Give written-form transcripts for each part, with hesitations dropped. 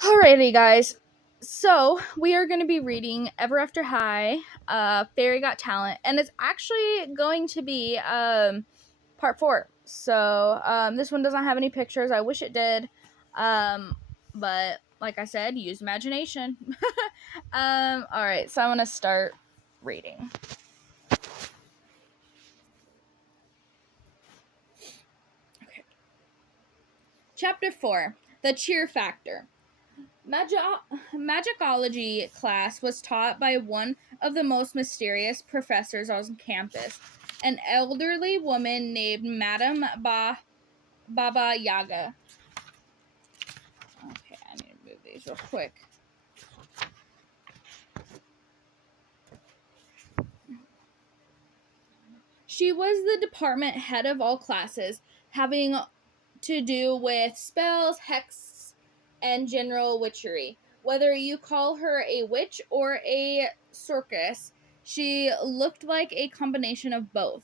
Alrighty, guys. So we are going to be reading Ever After High, Fairy Got Talent, and it's actually going to be part four. So this one doesn't have any pictures. I wish it did, but like I said, use imagination. All right, so I'm gonna start reading. Okay. Chapter 4: The Cheer Factor. Magicology class was taught by one of the most mysterious professors on campus, an elderly woman named Madame Baba Yaga. Okay, I need to move these real quick. She was the department head of all classes, having to do with spells, hex, and general witchery. Whether you call her a witch or a circus, she looked like a combination of both.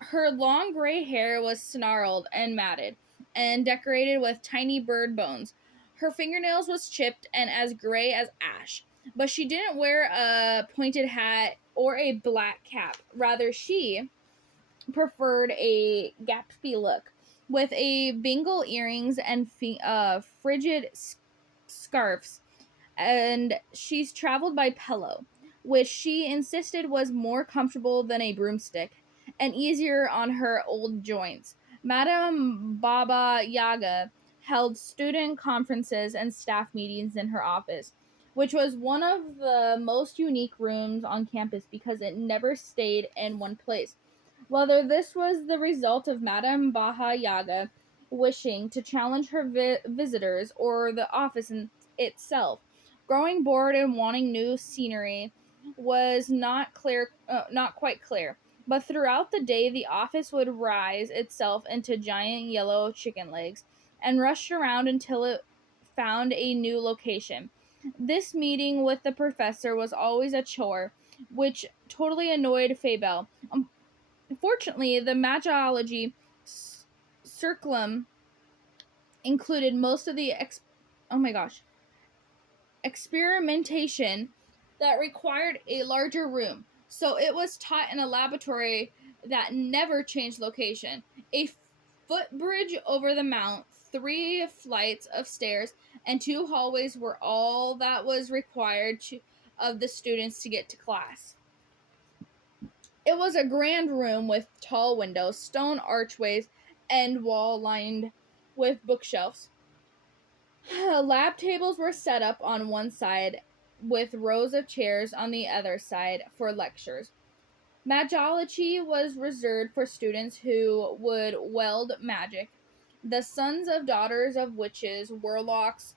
Her long gray hair was snarled and matted, and decorated with tiny bird bones. Her fingernails was chipped and as gray as ash, but she didn't wear a pointed hat or a black cap. Rather, she preferred a Gatsby look with a bingle earrings and frigid scarves, and she's traveled by pillow, which she insisted was more comfortable than a broomstick and easier on her old joints. Madame Baba Yaga held student conferences and staff meetings in her office, which was one of the most unique rooms on campus because it never stayed in one place. Whether this was the result of Madame Baha Yaga wishing to challenge her visitors or the office itself, growing bored and wanting new scenery was not quite clear. But throughout the day, the office would rise itself into giant yellow chicken legs and rush around until it found a new location. This meeting with the professor was always a chore, which totally annoyed Faybelle. Fortunately, the Magology Circulum included most of the oh my gosh, experimentation that required a larger room. So it was taught in a laboratory that never changed location. A footbridge over the mount, 3 flights of stairs, and 2 hallways were all that was required of the students to get to class. It was a grand room with tall windows, stone archways, and wall lined with bookshelves. Lab tables were set up on one side with rows of chairs on the other side for lectures. Magology was reserved for students who would wield magic. The sons of daughters of witches, warlocks,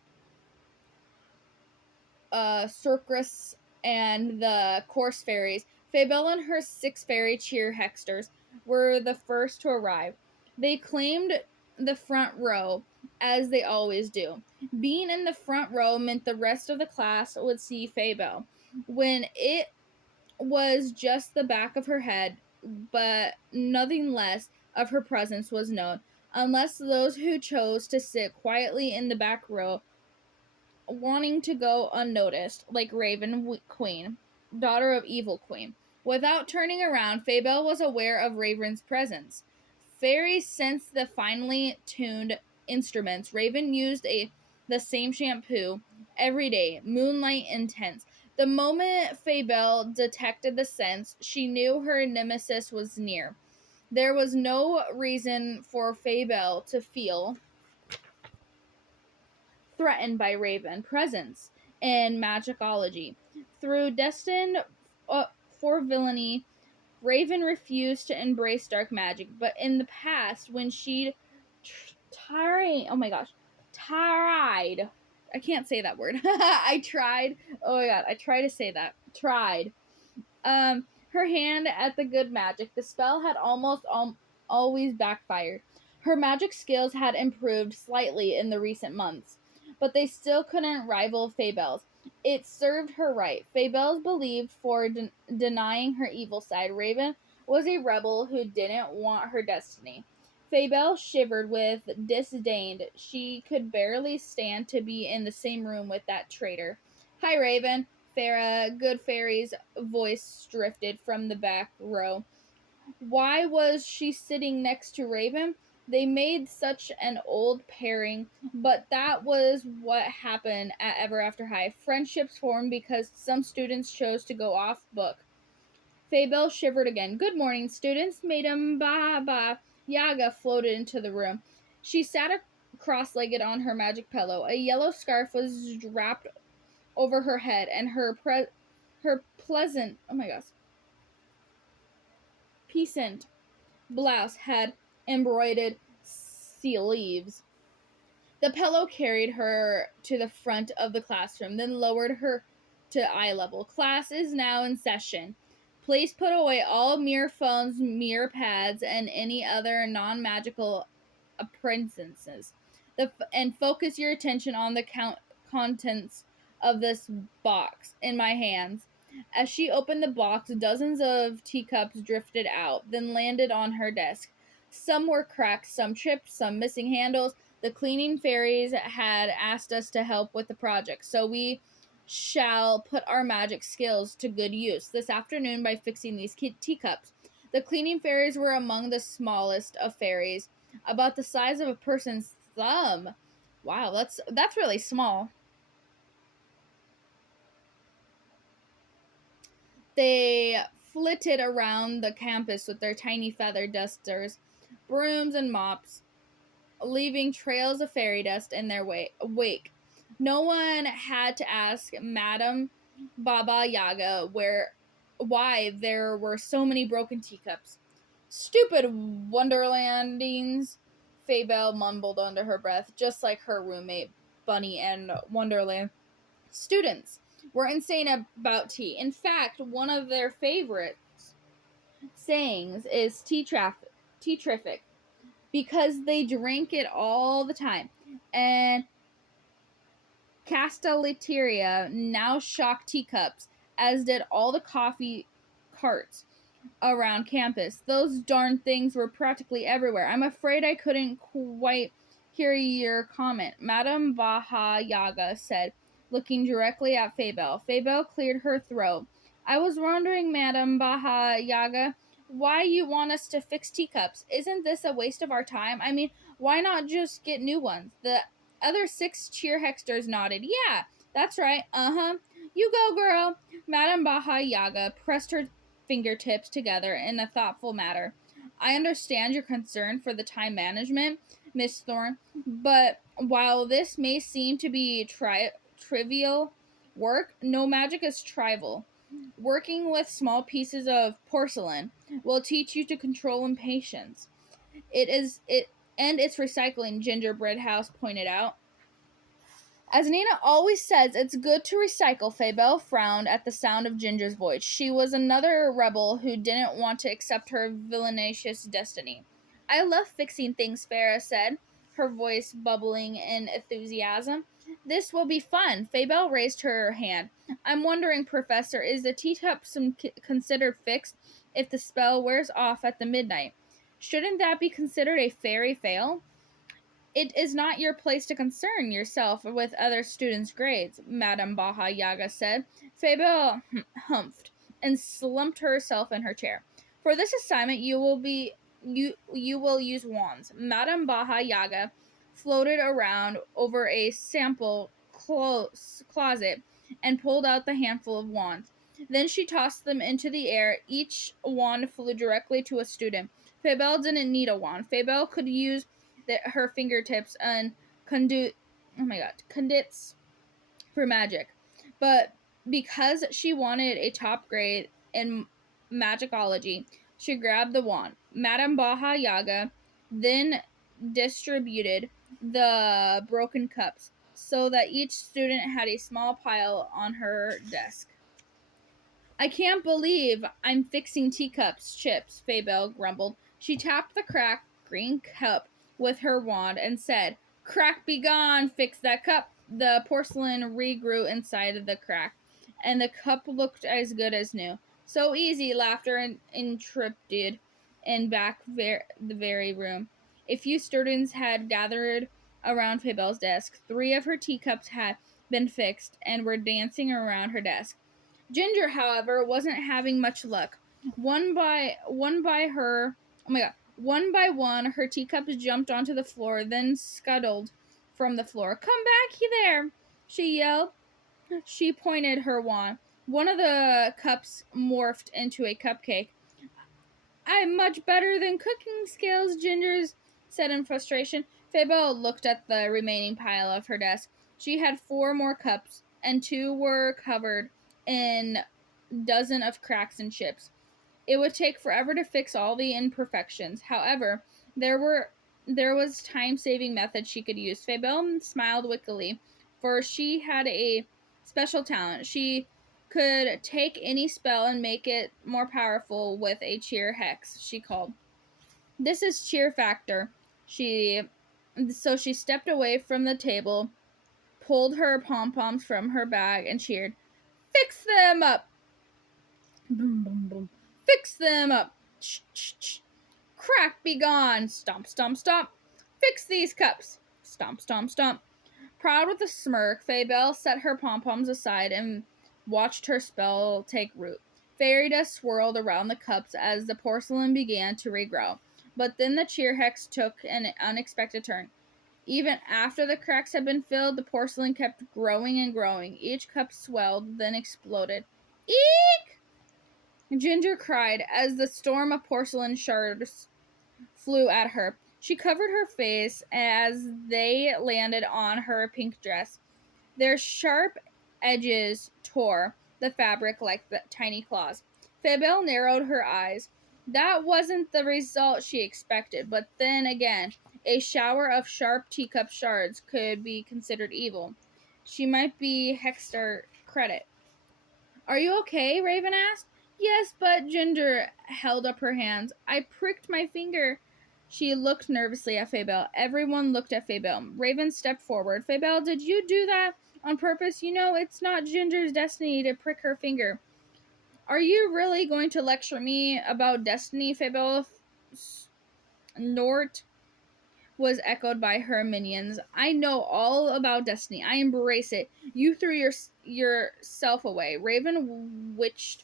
sorceress, and the course fairies, Fabelle and her 6 fairy cheer hexters were the first to arrive. They claimed the front row, as they always do. Being in the front row meant the rest of the class would see Fabelle when it was just the back of her head, but nothing less of her presence was known, unless those who chose to sit quietly in the back row wanting to go unnoticed, like Raven Queen, daughter of Evil Queen. Without turning around, Fabelle was aware of Raven's presence. Fairies sensed the finely tuned instruments. Raven used the same shampoo every day, moonlight intense. The moment Fabelle detected the sense, she knew her nemesis was near. There was no reason for Fabelle to feel threatened by Raven presence in magicology. Through destined for villainy, Raven refused to embrace dark magic, but in the past, when she'd tried, oh my gosh, tried, I can't say that word. I tried. Oh my god, I try to say that. Tried. Her hand at the good magic. The spell had almost always backfired. Her magic skills had improved slightly in the recent months, but they still couldn't rival Fabelle's. It served her right. Fabelle's believed for denying her evil side. Raven was a rebel who didn't want her destiny. Fabel shivered with disdain. She could barely stand to be in the same room with that traitor. Hi, Raven. Farah, good fairy's voice drifted from the back row. Why was she sitting next to Raven? They made such an old pairing, but that was what happened at Ever After High. Friendships formed because some students chose to go off book. Fabel shivered again. Good morning, students. Madam Baba Yaga floated into the room. She sat cross-legged on her magic pillow. A yellow scarf was wrapped over her head, and her pleasant, oh my gosh, peasant blouse had embroidered sleeves. The pillow carried her to the front of the classroom, then lowered her to eye level. Class is now in session. Please put away all mirror phones, mirror pads, and any other non-magical appliances. And focus your attention on the contents of this box in my hands. As she opened the box, dozens of teacups drifted out, then landed on her desk. Some were cracked, some chipped, some missing handles. The cleaning fairies had asked us to help with the project, so we shall put our magic skills to good use this afternoon by fixing these teacups. The cleaning fairies were among the smallest of fairies, about the size of a person's thumb. Wow, that's really small. They flitted around the campus with their tiny feather dusters, brooms, and mops, leaving trails of fairy dust in their wake. No one had to ask Madame Baba Yaga why there were so many broken teacups. Stupid Wonderlandings, Fabel mumbled under her breath, just like her roommate Bunny and Wonderland. Students were insane about tea. In fact, one of their favorite sayings is tea terrific, because they drank it all the time. And Castelliteria now shocked teacups, as did all the coffee carts around campus. Those darn things were practically everywhere. I'm afraid I couldn't quite hear your comment, Madame Baha Yaga said, looking directly at Fabel. Fabel cleared her throat. I was wondering, Madame Baha Yaga, why you want us to fix teacups. Isn't this a waste of our time? I mean, why not just get new ones? The other 6 cheer hexters nodded. Yeah, that's right. Uh-huh. You go, girl. Madame Baha Yaga pressed her fingertips together in a thoughtful manner. I understand your concern for the time management, Miss Thorne, but while this may seem to be trivial work, no magic is trivial. Working with small pieces of porcelain will teach you to control impatience. And it's recycling, Gingerbread House pointed out. As Nina always says, it's good to recycle. Fabel frowned at the sound of Ginger's voice. She was another rebel who didn't want to accept her villainous destiny. I love fixing things, Farah said, her voice bubbling in enthusiasm. This will be fun. Fabel raised her hand. I'm wondering, Professor, is the teacup considered fixed if the spell wears off at the midnight? Shouldn't that be considered a fairy fail? It is not your place to concern yourself with other students' grades, Madame Baha Yaga said. Fabel humphed and slumped herself in her chair. For this assignment, you will use wands. Madame Baha Yaga floated around over a sample closet and pulled out the handful of wands. Then she tossed them into the air. Each wand flew directly to a student. Fabel didn't need a wand. Fabel could use her fingertips and conduits for magic. But because she wanted a top grade in magicology, she grabbed the wand. Madame Baha Yaga then distributed the broken cups so that each student had a small pile on her desk. I can't believe I'm fixing teacups, Chips, Fabel grumbled. She tapped the cracked green cup with her wand and said, Crack be gone, fix that cup. The porcelain regrew inside of the crack, and the cup looked as good as new. So easy, laughter interrupted in the very room. A few students had gathered around Fabelle's desk. 3 of her teacups had been fixed and were dancing around her desk. Ginger, however, wasn't having much luck. One by one, her teacups jumped onto the floor, then scuttled from the floor. "Come back there!" she yelled. She pointed her wand. One of the cups morphed into a cupcake. "I'm much better than cooking skills," Ginger said in frustration. Fabelle looked at the remaining pile of her desk. She had 4 more cups, and 2 were covered in dozen of cracks and chips. It would take forever to fix all the imperfections. However, there was time-saving methods she could use. Fabelle smiled wickedly, for she had a special talent. She could take any spell and make it more powerful with a cheer hex, she called. "This is cheer factor." So she stepped away from the table, pulled her pom-poms from her bag, and cheered. "Fix them up! Boom, boom, boom. Fix them up! Shh, shh, shh. Crack be gone! Stomp, stomp, stomp! Fix these cups! Stomp, stomp, stomp!" Proud with a smirk, Fabelle set her pom-poms aside and watched her spell take root. Fairy dust swirled around the cups as the porcelain began to regrow. But then the cheer hex took an unexpected turn. Even after the cracks had been filled, the porcelain kept growing and growing. Each cup swelled, then exploded. "Eek!" Ginger cried as the storm of porcelain shards flew at her. She covered her face as they landed on her pink dress. Their sharp edges tore the fabric like tiny claws. Fabelle narrowed her eyes. That wasn't the result she expected, but then again, a shower of sharp teacup shards could be considered evil. She might be Hexter credit. "Are you okay?" Raven asked. "Yes, but," Ginger held up her hands, "I pricked my finger." She looked nervously at Fabelle. Everyone looked at Fabelle. Raven stepped forward. "Fabelle, did you do that on purpose? You know, it's not Ginger's destiny to prick her finger." "Are you really going to lecture me about destiny?" Fabelle snort was echoed by her minions. "I know all about destiny. I embrace it. You threw yourself away." Raven witched.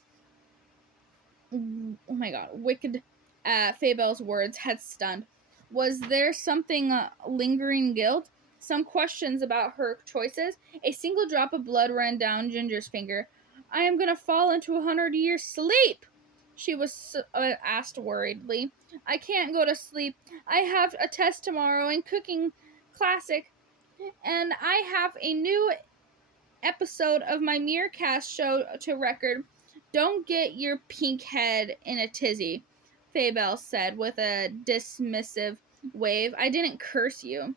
Oh my god, wicked. Fabelle's words had stunned. Was there something lingering guilt? Some questions about her choices? A single drop of blood ran down Ginger's finger. "I am gonna fall into 100-year sleep," she was asked worriedly. "I can't go to sleep. I have a test tomorrow in cooking classic, and I have a new episode of my Miracast show to record. Don't get your pink head in a tizzy," Fabelle said with a dismissive wave. "I didn't curse you."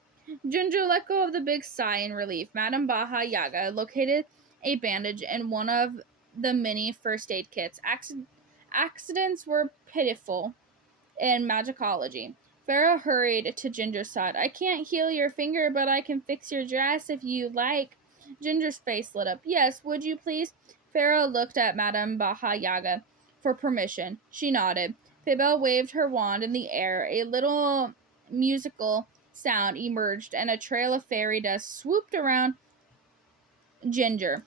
Ginger let go of the big sigh in relief. Madame Baja Yaga located a bandage in one of the many first aid kits. Accidents were pitiful in magicology. Farah hurried to Ginger's side. "I can't heal your finger, but I can fix your dress if you like." Ginger's face lit up. "Yes, would you please?" Farah looked at Madame Baja Yaga for permission. She nodded. Fabelle waved her wand in the air. A little musical sound emerged, and a trail of fairy dust swooped around Ginger.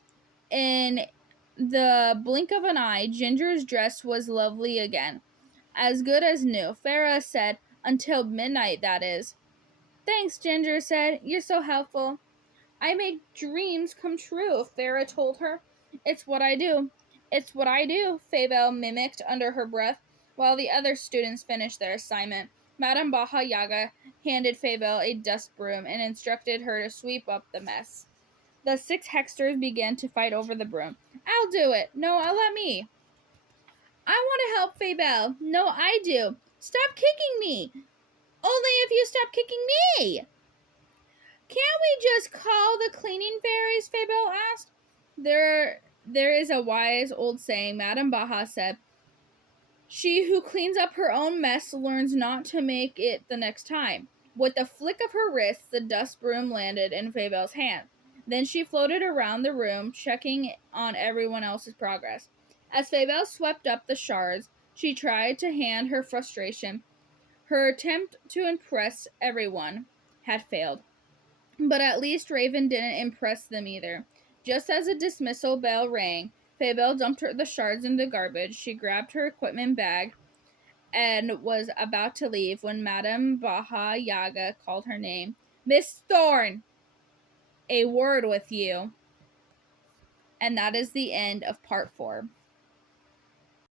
In the blink of an eye, Ginger's dress was lovely again. "As good as new," Farah said. "Until midnight, that is." "Thanks," Ginger said. "You're so helpful." "I make dreams come true," Farah told her. "It's what I do." "It's what I do," Fabelle mimicked under her breath, while the other students finished their assignment. Madame Baja Yaga handed Fabelle a dust broom and instructed her to sweep up the mess. The 6 Hexters began to fight over the broom. "I'll do it." "No, let me." "I want to help Fabelle." "No, I do." "Stop kicking me." "Only if you stop kicking me." "Can't we just call the cleaning fairies?" Fabelle asked. There is a wise old saying, Madame Baja said. "She who cleans up her own mess learns not to make it the next time." With a flick of her wrist, the dust broom landed in Fabelle's hand. Then she floated around the room, checking on everyone else's progress. As Fabelle swept up the shards, she tried to hand her frustration. Her attempt to impress everyone had failed. But at least Raven didn't impress them either. Just as a dismissal bell rang, Faybelle dumped the shards in the garbage. She grabbed her equipment bag and was about to leave when Madame Baha Yaga called her name. Miss Thorne, a word with you. And that is the end of part 4.